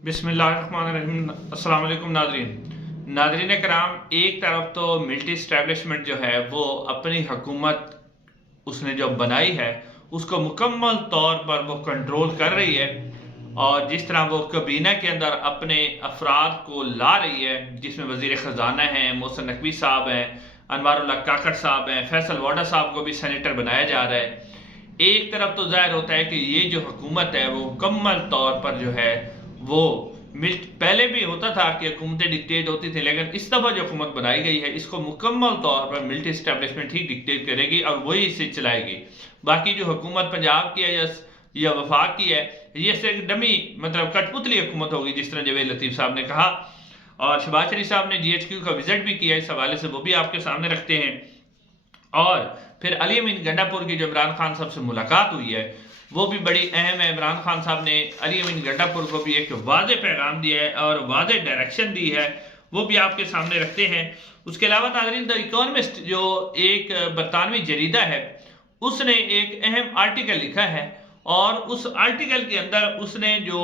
बिस्मिल्लाहिर्रहमानिर्रहीम। अस्सलाम वालेकुम नादरीन कराम। एक तरफ तो मिलिट्री इस्टेब्लिशमेंट जो है वो अपनी हुकूमत उसने जो बनाई है उसको मुकम्मल तौर पर वो कंट्रोल कर रही है, और जिस तरह वो कबीना के अंदर अपने अफराद को ला रही है, जिसमें वजीर ख़जाना हैं, मोहसिन नकवी साहब हैं, अनवारुल्लाह काकड़ साहब हैं, फैसल वाडा साहब को भी सेनेटर बनाया जा रहा है। एक तरफ तो जाहिर होता है कि ये जो हुकूमत है वो मुकम्मल तौर पर जो है वो पहले भी होता था कि हुकूमतें डिक्टेट होती थी, लेकिन इस दफ़ा जो हुकूमत बनाई गई है इसको मुकम्मल तौर पर मिलिट्री इस्टेब्लिशमेंट ही डिक्टेट करेगी और वही इसे चलाएगी। बाकी जो हुकूमत पंजाब की है या वफाक की है, ये सिर्फ डमी मतलब कठपुतली हुकूमत होगी, जिस तरह जवेद लतीफ़ साहब ने कहा। और शहबाज शरीफ साहब ने GHQ का विजिट भी किया, इस हवाले से वो भी आपके सामने रखते हैं। और फिर अली अमीन गंडापुर की जो इमरान खान साहब से मुलाकात हुई है वो भी बड़ी अहम है। इमरान खान साहब ने अली अमीन गंडापुर को भी एक वाज़े पैगाम दिया है और वाज़े डायरेक्शन दी है, वो भी आपके सामने रखते हैं। उसके अलावा नाज़रीन, द इकोनॉमिस्ट जो एक बरतानवी जरीदा है उसने एक अहम आर्टिकल लिखा है, और उस आर्टिकल के अंदर उसने जो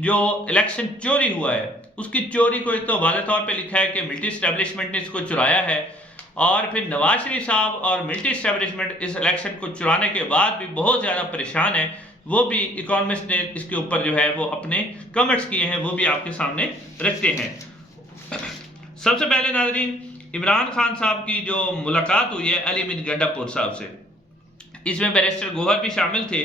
जो इलेक्शन चोरी हुआ है उसकी चोरी को एक तो वाज़े तौर पे लिखा है कि मिलिट्री इस्टेब्लिशमेंट ने इसको चुराया है, और फिर नवाज शरीफ साहब और मिलिट्री इस्टेब्लिशमेंट इस इलेक्शन को चुराने के बाद भी बहुत ज़्यादा परेशान है। वो भी इकोनॉमिस्ट ने इसके ऊपर जो है वो अपने कमेंट्स किए हैं, वो भी आपके सामने रखते हैं। सबसे पहले नाजरीन, इमरान खान साहब की जो मुलाकात हुई है अली अमीन गंडापुर साहब से, इसमें बैरिस्टर गोहर भी शामिल थे।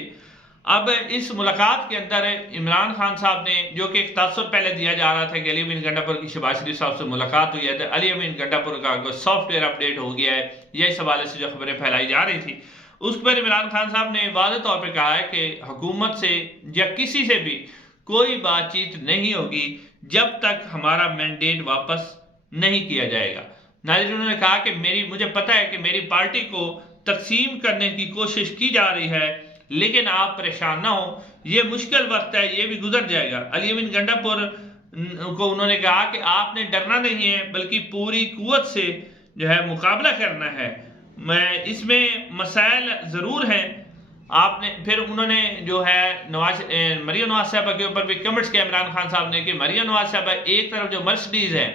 अब इस मुलाकात के अंदर इमरान खान साहब ने, जो कि एक तासुर पहले दिया जा रहा था कि अली अमीन गंडापुर की शहबाज शरीफ साहब से मुलाकात हुई है, तो अली अमीन गंडापुर का सॉफ्टवेयर अपडेट हो गया है, यह इस हवाले से जो खबरें फैलाई जा रही थी उस पर इमरान खान साहब ने वाज़ेह तौर पर कहा है कि हुकूमत से या किसी से भी कोई बातचीत नहीं होगी जब तक हमारा मैंडेट वापस नहीं किया जाएगा। नाज़रीन, उन्होंने कहा कि मुझे पता है कि मेरी पार्टी को तकसीम करने की कोशिश की जा रही है, लेकिन आप परेशान ना हो, ये मुश्किल वक्त है, ये भी गुजर जाएगा। अली अमीन गंडापुर को उन्होंने कहा कि आपने डरना नहीं है बल्कि पूरी कुव्वत से जो है मुकाबला करना है। मैं इसमें मसाइल ज़रूर हैं आपने। फिर उन्होंने जो है मरियम नवाज साहबा के ऊपर भी कमेंट्स किया इमरान खान साहब ने कि मरियम नवाज साहबा एक तरफ जो मर्सिडीज है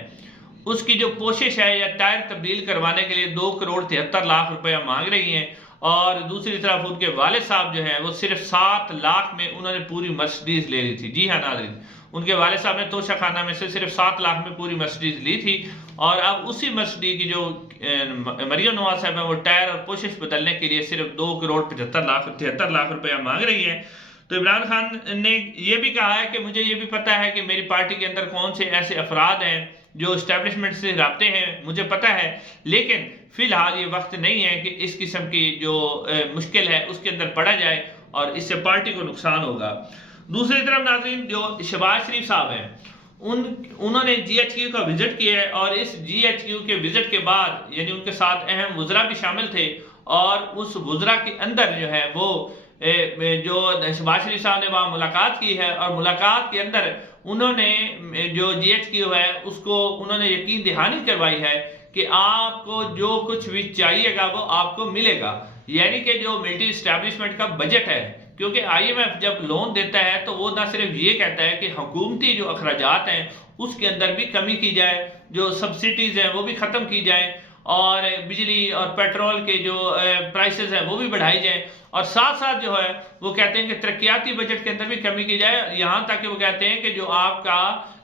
उसकी जो कोशिश है या टायर तब्दील करवाने के लिए 2 करोड़ 73 लाख रुपया मांग रही हैं, और दूसरी तरफ उनके वाले साहब जो हैं वो सिर्फ 7 लाख में उन्होंने पूरी मर्सिडीज ले ली थी। जी हाँ नाज़रीन, उनके वाले साहब ने तोशा खाना में से सिर्फ 7 लाख में पूरी मर्सिडीज ली थी, और अब उसी मर्सिडीज की जो मरियम नवाज साहब है वो टायर और कोशिश बदलने के लिए सिर्फ 2 करोड़ 73 लाख रुपया मांग रही है। तो इमरान खान ने यह भी कहा है कि मुझे ये भी पता है कि मेरी पार्टी के अंदर कौन से ऐसे अफराद हैं जो इस्टेब्लिशमेंट से रबते हैं, मुझे पता है, लेकिन फिलहाल ये वक्त नहीं है कि इस किस्म की जो मुश्किल है उसके अंदर पड़ा जाए और इससे पार्टी को नुकसान होगा। दूसरी तरफ नाज़रीन, जो शहबाज शरीफ साहब हैं उन्होंने GHQ का विजिट किया है, और इस GHQ के विजिट के बाद यानी उनके साथ अहम वुज़रा भी शामिल थे, और उस वुज़रा के अंदर जो है वो जो शहबाज शरीफ साहब ने वहाँ मुलाकात की है, और मुलाकात के अंदर उन्होंने जो GHQ है उसको उन्होंने यकीन दहानी करवाई है कि आपको जो कुछ भी चाहिएगा वो आपको मिलेगा। यानी कि जो मिलिट्री इस्टेब्लिशमेंट का बजट है, क्योंकि IMF जब लोन देता है तो वो ना सिर्फ ये कहता है कि हुकूमती जो अखराजात हैं उसके अंदर भी कमी की जाए, जो सब्सिडीज हैं वो भी ख़त्म की जाए, और बिजली और पेट्रोल के जो प्राइसेस हैं वो भी बढ़ाई जाए, और साथ साथ जो है वो कहते हैं कि तरक्याती बजट के अंदर भी कमी की जाए। यहाँ तक कि वो कहते हैं कि जो आपका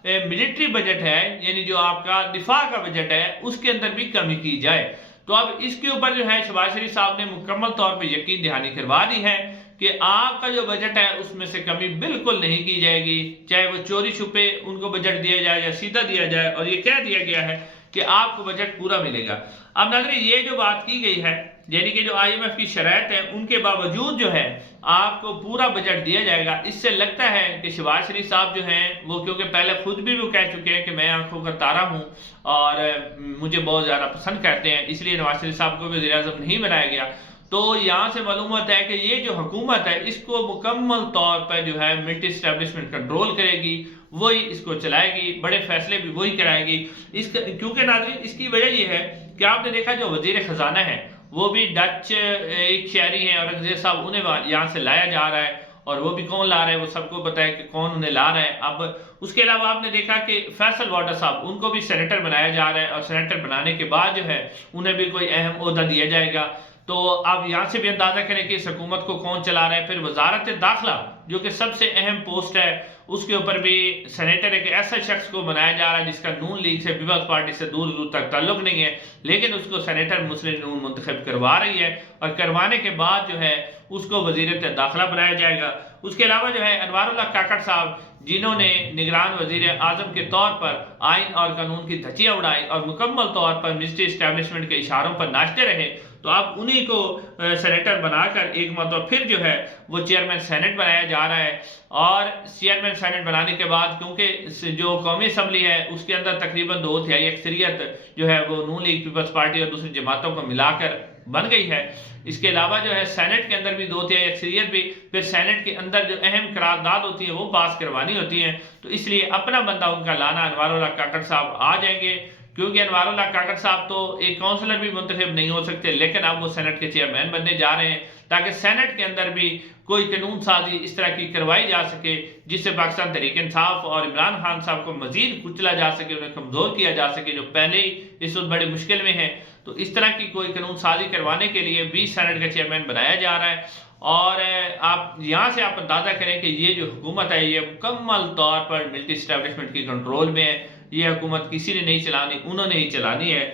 मिलिट्री बजट है यानी जो आपका दिफा का बजट है उसके अंदर भी कमी की जाए। तो अब इसके ऊपर जो है शहबाज शरीफ साहब ने मुकम्मल तौर पर यकीन दहानी करवा दी है कि आपका जो बजट है उसमें से कमी बिल्कुल नहीं की जाएगी, चाहे वो चोरी छुपे उनको बजट दिया जाए या सीधा दिया जाए, और ये कह दिया गया है कि आपको बजट पूरा मिलेगा। अब नाज़रीन, ये जो बात की गई है यानी कि जो IMF की शराइत है उनके बावजूद जो है आपको पूरा बजट दिया जाएगा, इससे लगता है कि शहबाज शरीफ साहब जो हैं वो, क्योंकि पहले खुद भी वो कह चुके हैं कि मैं आंखों का तारा हूं और मुझे बहुत ज़्यादा पसंद करते हैं, इसलिए नवाज शरीफ साहब को वज़ीर आज़म नहीं बनाया गया। तो यहाँ से मालूम होता है कि ये जो हुकूमत है इसको मुकम्मल तौर पर जो है मिलिट्री इस्टेब्लिशमेंट कंट्रोल करेगी, वही इसको चलाएगी, बड़े फैसले भी वही कराएगी। क्योंकि नाज़रीन इसकी वजह ये है कि आपने देखा जो वज़ीर ख़जाना है वो भी डच एक शहरी हैं, औरंगजेब साहब, उन्हें यहाँ से लाया जा रहा है, और वो भी कौन ला रहा है वो सबको पता है कि कौन उन्हें ला रहा है। अब उसके अलावा आपने देखा कि फैसल वाटर साहब, उनको भी सेनेटर बनाया जा रहा है और सेनेटर बनाने के बाद जो है उन्हें भी कोई अहम ओहदा दिया जाएगा। तो आप यहाँ से भी अंदाजा करें कि इस हुकूमत को कौन चला रहा है। फिर वजारत दाखिला जो कि सबसे अहम पोस्ट है, उसके ऊपर भी सेनेटर एक ऐसा शख्स को बनाया जा रहा है जिसका नून लीग से, पीपल्स पार्टी से दूर दूर तक ताल्लुक नहीं है, लेकिन उसको सेनेटर मुस्लिम नून मुंतखब करवा रही है और करवाने के बाद जो है उसको वजीरत दाखिला बनाया जाएगा। उसके अलावा जो है अनवारुल्लाह काकड़ साहब, जिन्होंने निगरान वजीर आजम के तौर पर आइन और कानून की धज्जियां उड़ाई और मुकम्मल तौर पर मिनिस्ट्री इस्टेब्लिशमेंट के इशारों पर नाचते रहे, तो अब उन्हीं को सेनेटर बनाकर एक मतलब फिर जो है वो चेयरमैन सेनेट बनाया जा रहा है। और चेयरमैन सेनेट बनाने के बाद क्योंकि जो कौमी असम्बली है उसके अंदर तकरीबन 2/3 अक्सरियत जो है वो नून लीग, पीपल्स पार्टी और दूसरी जमातों को मिलाकर बन गई है। इसके अलावा जो है सेनेट के अंदर भी 2/3 अक्सरियत भी, फिर सेनेट के अंदर जो अहम करारदाद होती है वो पास करवानी होती है, तो इसलिए अपना बंदा उनका लाना अनवारुल्लाह काकड़ साहब आ जाएंगे, क्योंकि अनवारुल्लाह काकड़ साहब तो एक काउंसलर भी मुंतखब नहीं हो सकते, लेकिन अब वो सेनेट के चेयरमैन बनने जा रहे हैं ताकि सेनेट के अंदर भी कोई कानून साजी इस तरह की करवाई जा सके जिससे पाकिस्तान तहरीक इंसाफ और इमरान खान साहब को मजीद कुचला जा सके, उन्हें कमजोर किया जा सके जो पहले ही इस वक्त बड़ी मुश्किल में है। तो इस तरह की कोई कानून साजी करवाने के लिए भी सेनेट का चेयरमैन बनाया जा रहा है। और आप यहाँ से आप अंदाजा करें कि ये जो हुकूमत है ये मुकम्मल तौर पर मिलिट्री एस्टेब्लिशमेंट की कंट्रोल में है। ये हुकूमत किसी ने नहीं चलानी, उन्होंने ही चलानी है।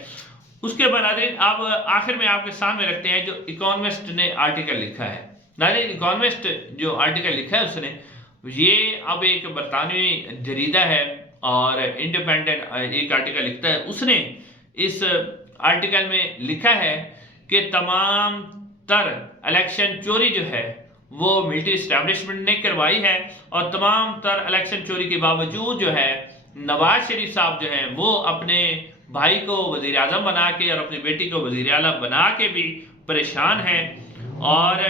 उसके बाद अब आखिर में आपके सामने रखते हैं जो इकोनॉमिस्ट ने आर्टिकल लिखा है। नाज़रीन, इकोनॉमिस्ट जो आर्टिकल लिखा है उसने, ये अब एक बरतानवी जरीदा है और इंडिपेंडेंट एक आर्टिकल लिखता है। उसने इस आर्टिकल में लिखा है कि तमाम तर इलेक्शन चोरी जो है वो मिलिट्री एस्टेब्लिशमेंट ने करवाई है और तमाम तर इलेक्शन चोरी के बावजूद जो है नवाज शरीफ साहब जो हैं वो अपने भाई को वजीर आजम बना के और अपनी बेटी को वजीर आला बना के भी परेशान हैं। और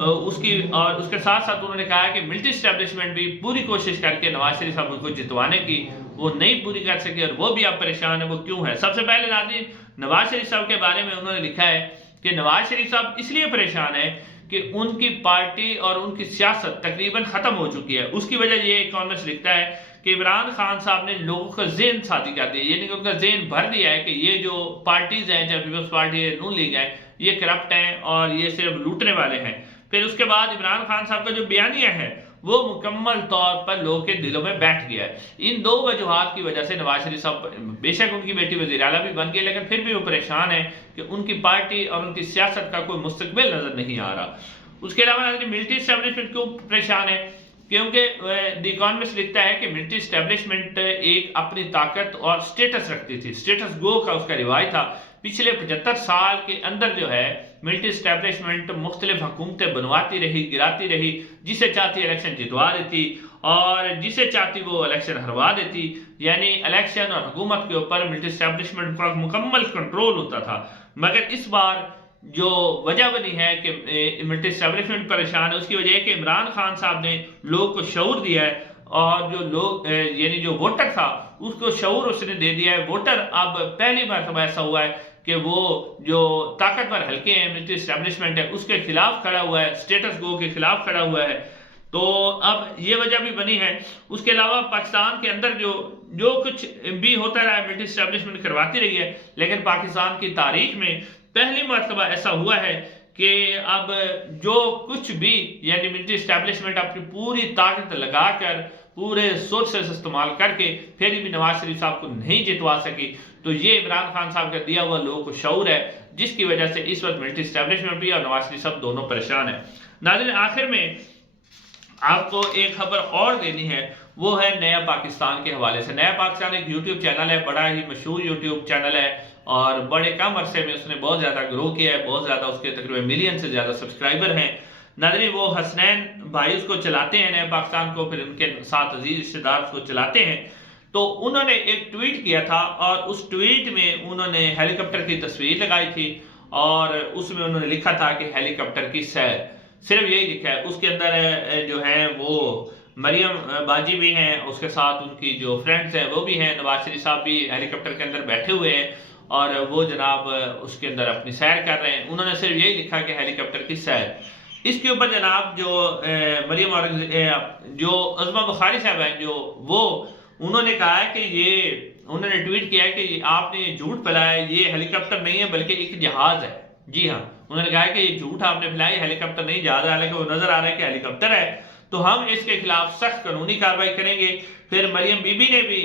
उसके साथ साथ उन्होंने कहा कि मिलिट्री एस्टेब्लिशमेंट भी पूरी कोशिश करके नवाज शरीफ साहब को जितवाने की वो नहीं पूरी कर सके और वो भी अब परेशान है। वो क्यों है? सबसे पहले नाज़रीन, नवाज शरीफ साहब के बारे में उन्होंने लिखा है कि नवाज शरीफ साहब इसलिए परेशान है कि उनकी पार्टी और उनकी सियासत तकरीबन खत्म हो चुकी है। उसकी वजह ये इकोनॉमिस्ट लिखता है कि इमरान खान साहब ने लोगों का ज़हन शादी कर दिया, यानी कि उनका ज़हन भर दिया है कि ये जो पार्टीज हैं, चाहे पीपल्स पार्टी है, नून लीग है, ये करप्ट हैं और ये सिर्फ लूटने वाले हैं। फिर उसके बाद इमरान खान साहब का जो बयानिया है वो मुकम्मल तौर पर लोगों के दिलों में बैठ गया है। इन दो वजूहात की वजह से नवाज शरीफ साहब, बेशक उनकी बेटी वज़ीर आला भी बन गई, लेकिन फिर भी वो परेशान है कि उनकी पार्टी और उनकी सियासत का कोई मुस्तकबिल नजर नहीं आ रहा। उसके अलावा मिलिट्री एस्टेब्लिशमेंट क्यों परेशान है? क्योंकि द इकोनॉमिस्ट लिखता है कि मिलिट्री एस्टेब्लिशमेंट एक अपनी ताकत और स्टेटस रखती थी, स्टेटस गो का उसका रिवाज था। पिछले 75 साल के अंदर जो है मिलिट्री एस्टेब्लिशमेंट मुख्तलिफ हुकूमतें बनवाती रही, गिराती रही, जिसे चाहती इलेक्शन जितवा देती और जिसे चाहती वो इलेक्शन हरवा देती। यानी इलेक्शन और हुकूमत के ऊपर मिलिट्री एस्टेब्लिशमेंट का मुकम्मल कंट्रोल होता था। मगर इस बार जो वजह बनी है कि मिलिट्री एस्टेब्लिशमेंट परेशान है, उसकी वजह है कि इमरान खान साहब ने लोगों को शऊर दिया है और जो लोग यानी जो वोटर था उसको शऊर उसने दे दिया है। वोटर अब पहली मरतबा ऐसा हुआ है कि वो जो ताकतवर हल्के हैं, मिलिट्री एस्टेब्लिशमेंट है, उसके खिलाफ खड़ा हुआ है, स्टेटस गो के खिलाफ खड़ा हुआ है। तो अब ये वजह भी बनी है। उसके अलावा पाकिस्तान के अंदर जो कुछ भी होता रहा है मिलिट्री एस्टेब्लिशमेंट करवाती रही है, लेकिन पाकिस्तान की तारीख में पहली मरतबा ऐसा हुआ है कि अब जो कुछ भी यानी मिलिट्री एस्टेब्लिशमेंट अपनी पूरी ताकत लगाकर पूरे सोर्सेस इस्तेमाल करके फिर भी नवाज शरीफ साहब को नहीं जितवा सकी। तो ये इमरान खान साहब का दिया हुआ लोगों को शऊर है, जिसकी वजह से इस वक्त मिलिट्री एस्टेब्लिशमेंट भी और नवाज शरीफ साहब दोनों परेशान है। नाज़रीन, आखिर में आपको एक खबर और देनी है, वो है नया पाकिस्तान के हवाले से। नया पाकिस्तान एक यूट्यूब चैनल है, बड़ा ही मशहूर यूट्यूब चैनल है और बड़े कम अरसे में उसने बहुत ज़्यादा ग्रो किया है, बहुत ज़्यादा, उसके तकरीबन मिलियन से ज़्यादा सब्सक्राइबर हैं। नाज़रीन, वो हसनैन भाई उसको चलाते हैं नया पाकिस्तान को, फिर उनके साथ अजीज रिश्तेदार उसको चलाते हैं। तो उन्होंने एक ट्वीट किया था और उस ट्वीट में उन्होंने हेलीकॉप्टर की तस्वीर लगाई थी और उसमें उन्होंने लिखा था कि हेलीकॉप्टर की सैर, सिर्फ यही लिखा है। उसके अंदर जो है वो मरियम बाजी भी हैं, उसके साथ उनकी जो फ्रेंड्स हैं वो भी हैं, नवाज शरीफ साहब भी हेलीकॉप्टर के अंदर बैठे हुए हैं और वो जनाब उसके अंदर अपनी सैर कर रहे हैं। उन्होंने सिर्फ यही लिखा कि हेलीकॉप्टर की सैर। इसके ऊपर जनाब जो मरियम और जो अज़मा बुखारी साहब हैं जो वो उन्होंने कहा है कि ये उन्होंने ट्वीट किया है कि आपने ये झूठ फैलाया, ये हेलीकॉप्टर नहीं है बल्कि एक जहाज है। जी हाँ, उन्होंने कहा है कि ये झूठ आपने फैलाया, हेलीकॉप्टर नहीं जहाज है, हालांकि वो नजर आ रहा है कि हेलीकॉप्टर है। तो हम इसके खिलाफ सख्त कानूनी कार्रवाई करेंगे। फिर मरियम बीबी ने भी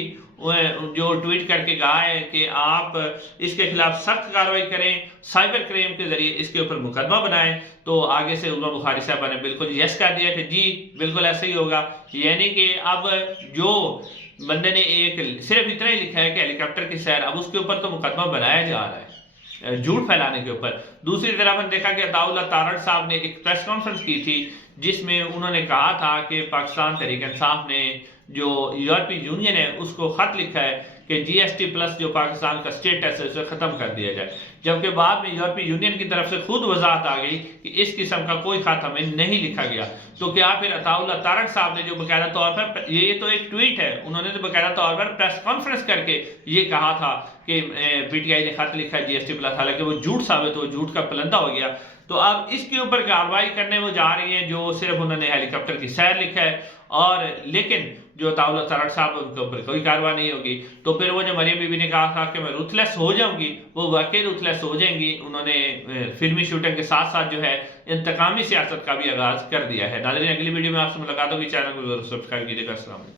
जो ट्वीट करके कहा है कि आप इसके खिलाफ सख्त कार्रवाई करें, साइबर क्राइम के जरिए इसके ऊपर मुकदमा बनाएं। तो आगे से उलमा बुखारी साहबा ने बिल्कुल यस कर दिया कि जी बिल्कुल ऐसे ही होगा। यानी कि अब जो बंदे ने एक सिर्फ इतना ही लिखा है कि हेलीकॉप्टर की सैर, अब उसके ऊपर तो मुकदमा बनाया जा रहा है झूठ फैलाने के ऊपर। दूसरी तरफ हमने देखा कि अताउल्लाह तारड़ साहब ने एक प्रेस कॉन्फ्रेंस की थी जिसमें उन्होंने कहा था कि पाकिस्तान तहरीक इंसाफ ने जो यूरोपीय यूनियन है उसको खत लिखा है कि जीएसटी प्लस जो पाकिस्तान का स्टेटस है उसे खत्म कर दिया जाए, जबकि बाद में यूरोपीय यूनियन की तरफ से खुद वजाहत आ गई कि इस किस्म का कोई खत हमें नहीं लिखा गया। तो क्या फिर अताउल्लाह तारड़ साहब ने जो बाकायदा तौर पर, ये तो एक ट्वीट है, उन्होंने तो बाकायदा तौर पर प्रेस कॉन्फ्रेंस करके ये कहा था कि पीटीआई ने खत लिखा है जीएसटी प्लस, हालांकि वो झूठ साबित हो, झूठ का पलंदा हो गया। तो अब इसके ऊपर कार्रवाई करने वो जा रही है जो सिर्फ उन्होंने हेलीकॉप्टर की सैर लिखा है, और लेकिन जो अताउल्लाह तारड़ साहब उनके ऊपर कोई कार्रवाई नहीं होगी। तो फिर वो जो मरियम बीबी ने कहा था कि मैं रुथलेस हो जाऊंगी, वो वाकई रुथलेस हो जाएंगी। उन्होंने फिल्मी शूटिंग के साथ साथ जो है इंतकामी सियासत का भी आगाज कर दिया है। नाज़रीन, अगली वीडियो में आपसे मुलाकात होगी, चैनल को जरूर सब्सक्राइब कीजिएगा। अस्सलाम वालेकुम।